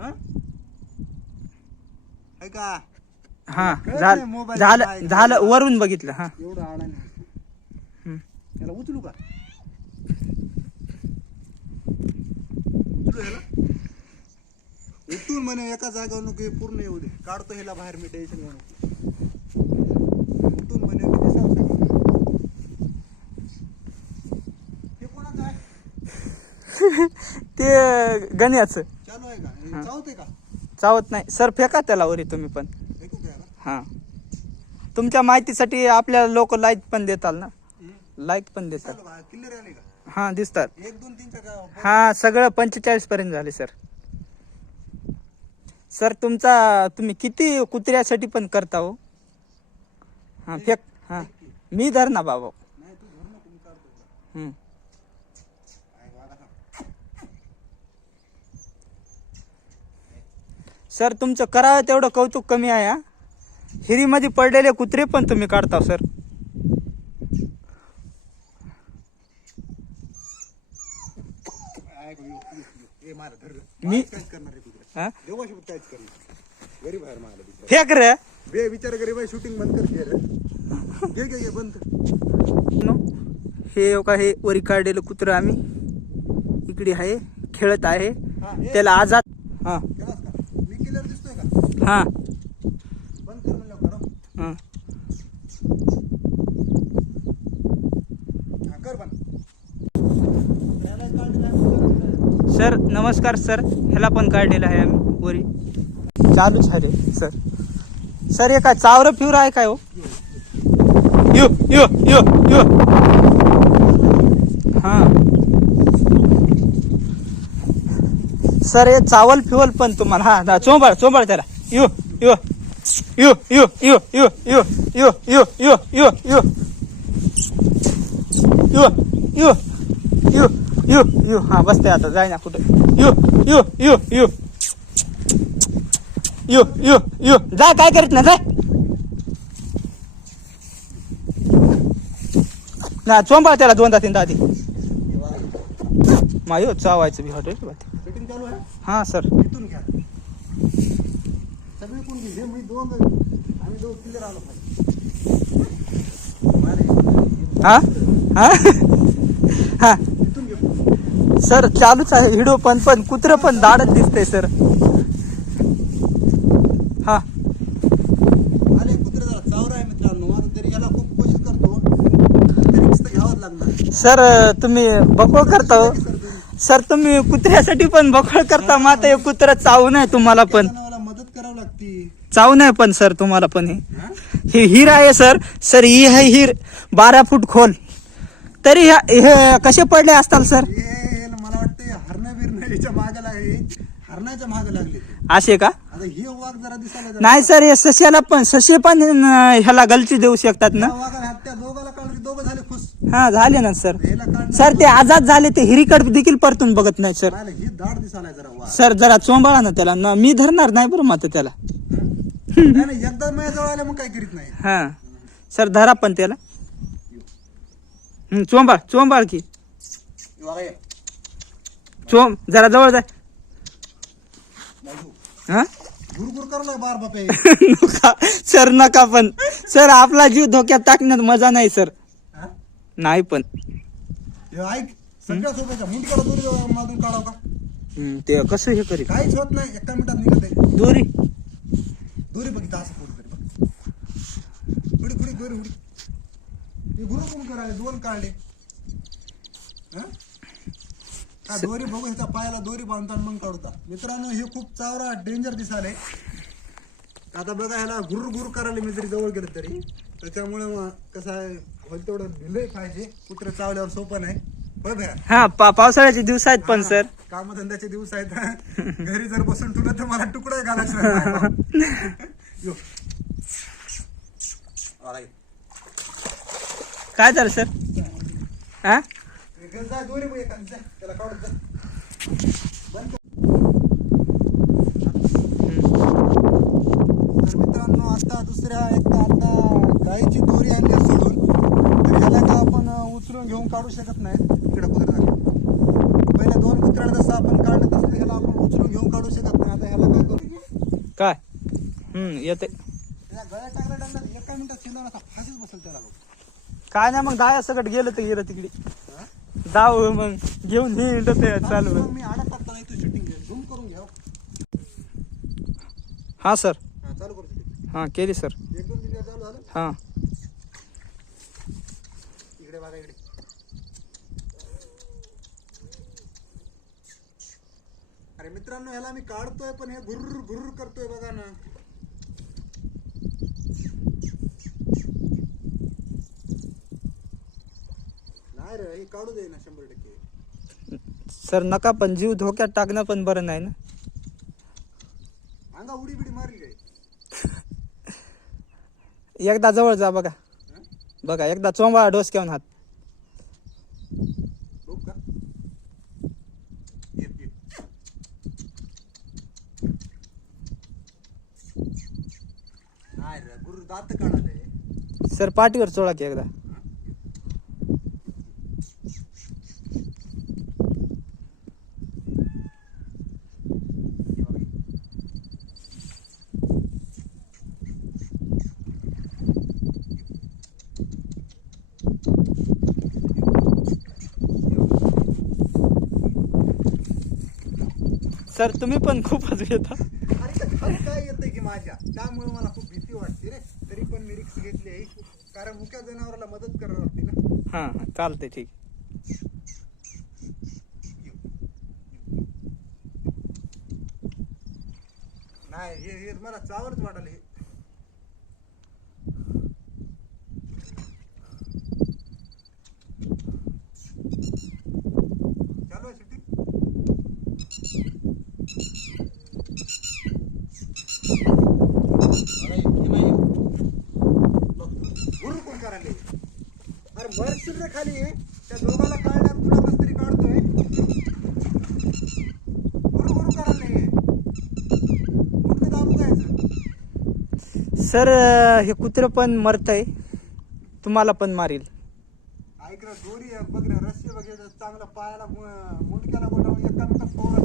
हं? है हा झालं झालं झालं. वरून बघितलं हा. एवढं आडा नाही. हम्म. याला उचलू का? उचलू ह्याला उठून म्हणे एका जागेवर नको हे पूर्ण येऊ दे. काढतो ह्याला बाहेर मी टेन्शन घेऊ नको. उठून म्हणे मी दिसावं सगळं. हे कोणाचं आहे? ते गण्याचं. आहे का? हे चावतंय का? चावत नाही. सर फेका त्याला वरी तुम्ही पण. याला? हा. तुमच्या माहितीसाठी आपल्याला लोक लाईक पण देताल ना. लाईक पण देतात. चालू आले का? हा दिसतात. एक दोन तीन चार का- हा सगळं पंचेचाळीस पर्यंत झाले सर. सर तुमचा तुम्ही किती कुत्र्यासाठी पण करता हो? हा फेक हा. मी धर ना बाबा. नाही तू काढतो हम्म. आहे वागा हा. सर तुमचं करावं तेवढं कौतुक कमी आहे हा हिरीमध्ये पडलेले कुत्रे पण तुम्ही काढता सर. मी-. हा. फेक रे बे विचार शूटिंग बंद कर घे रे. घे घे घे बंद नो हे हो का हे वरी काढलेलं कुत्रं आम्ही इकडे आहे खेळत आहे त्याला आजाद हा केलास का मी क्लिअर दिसतोय का हा. बंद. सर नमस्कार सर. ह्याला पण काढलेलं आहे आम्ही वरी आहे रे सर. सर हे काय चावर फ्युर आहे काय हो? यो यो यो यो. हा. सर हे चावल फ्युअल पण तुम्हाला हा हा चोंबाळ चोंबाळ त्याला. यो यो यो यो यो यो यो यो यो यो यो यो यो यो यो यो यो हा बसते आता जाय ना कुठे यो यो यो यो यो यो यो जा काय करीत ना जाय ना चोंबा त्याला दोनदा तीनदा आधी मायो चावायचं बी हॉटेल हा सर इथून घ्या घे मी दोन आम्ही दोन क्लिअर आलो पाहिजे. हा? हा? हा. सर चालूच आहे हिडो पण पण कुत्र पण दाडत दिसतंय सर. हा. आले कुत्रे जरा चावरा आहे मित्रांनो. आता तरी याला खूप कोशिश करतो. तरी नुसतं घ्यावंच लागणार. सर तुम्ही बकोळ करता हो. सर तुम्ही कुत्र्यासाठी पण बकोळ करता. माता हे कुत्र चावू नये तुम्हाला पण जनावराला मदत करावी लागती चावू नये पण सर तुम्हाला पण हे. हिर आहे सर. सर ही आहे हिर. बारा फूट खोल. तरी ह्या- हे कसे पडले असताल सर? मला वाटतं हरण बिरण याच्या मागे लागले. हरणाच्या मागे लागले ते. असे का? आता हे वाघ जरा दिसायला जरा- नाही सर हे सश्याला पण ससे पण ह्याला गलती देऊ शकतात ना? वाघाला त्या दोघाला दोघं झाले खुश. हा झाले ना सर. याला सर ते आजाद झाले ते हिरीकड देखील परतून बघत नाही सर. नाही, ही दाढ दिसायला जरा वाघ. सर जरा चोंबाळा ना त्याला. न मी धरणार नाही बरं मात्र त्याला. नाही नाही, एकदा माझ्या जवळ आल्या मग काय करीत नाही. हा. सर धरा पण त्याला. चोंबाळ चोंबाळ की. ये. चोंब जरा जवळ जाय. हा? गुरगुर बार बापे. नका. सर नका पण. सर आपला जीव धोक्यात टाकण्यात मजा नाही सर. हा? नाही पण. हे ऐक सगळ्या सोबत मुंडकडे दोरी जाऊ, मागून काढाव का हं, ते कसं हे करेल काहीच होत नाही एका मिनिटात निघत. दोरी. दोरी बघितलं असं पुढे तरी बघ. पुढे पुढे दोरी पुढे हे गुरु कोण करायला? दोन काढले. हा? का दोरी बघू ह्याच्या पायाला दोरी बांधता मग काढता मित्रांनो हे खूप चावरा डेंजर दिसाले आता बघा ह्याला गुर गुर करायला मी जरी जवळ गेलं तरी त्याच्यामुळे मग कसं आहे होईल तेवढं भिलंय पाहिजे. कुत्रे चावल्यावर सोपं नाही. बघ. हा पावसाळ्याचे दिवस आहेत पण सर. कामधंद्याचे दिवस आहेत घरी जर बसून ठेवलं तर मला तुकडा घालायचा. काय झालं सर? हा? त्याला काढत मित्रांनो आता दुसऱ्या एक आता गायीची दोरी आणली सोडून. तर ह्याला का आपण उचलून घेऊन काढू शकत नाही. इकडे कुत्रा झाला पहिल्या दोन आपण ह्याला आपण उचलून घेऊन काढू शकत नाही. आता ह्याला काय हम्म येते. त्याच्या गळ्या टाकला टाकला एका मिनिटात शेंदा असा फाशीच बसेल त्याला बघ. काय नाही मग दाया सगळं गेलं तर गेलं तिकडे. हा? दाव मग घेऊन हे चालू. मी आडा टाकता नाही तू शूटिंग घे. झूम करून घ्या हा. सर. हा चालू करू. हा केली सर. एक दोन मिनिट चालू झालं? हा. इकडे बघा इकडे. अरे मित्रांनो ह्याला मी काढतोय पण हे गुर्र गुर्र करतोय बघा ना. नाही रे हे काढू दे ना शंभर टक्के. सर नका पण जीव धोक्यात टाकणं पण बरं नाही ना? अंगा उडी बिडी मारली काय? एकदा जवळ जा बघा? बघा एकदा चोंबा डोसक्यावर हात बघू का ये, ये. नाही रे गुरु दात काढाले सर पाठीवर चोळा की एकदा. सर तुम्ही पण खूपच येता काय येतंय की माझ्या? त्यामुळे मला खूप भीती वाटते रे तरी पण मी रिक्स घेतली आहे कारण मुक्या जनावराला मदत करावी लागते ना. हा हा चालतंय ठीक नाही हे हे मला चावरच वाटायला हे चालू आहे shooting? गुरु कोण करायले अरे मरशील रे खाली त्या दोघाला काढल्यावर तुला कस तरी काढतोय गुरु गुरु करायले कुठं दाबू जायचं. सर हे कुत्रं पण मरतय. तुम्हाला पण मारील. ऐक रे दोरी आहे, बघ रे रस्सी बघ चांगलं पायाला मुंडक्याला बोलावून एका मिनिटात पोरा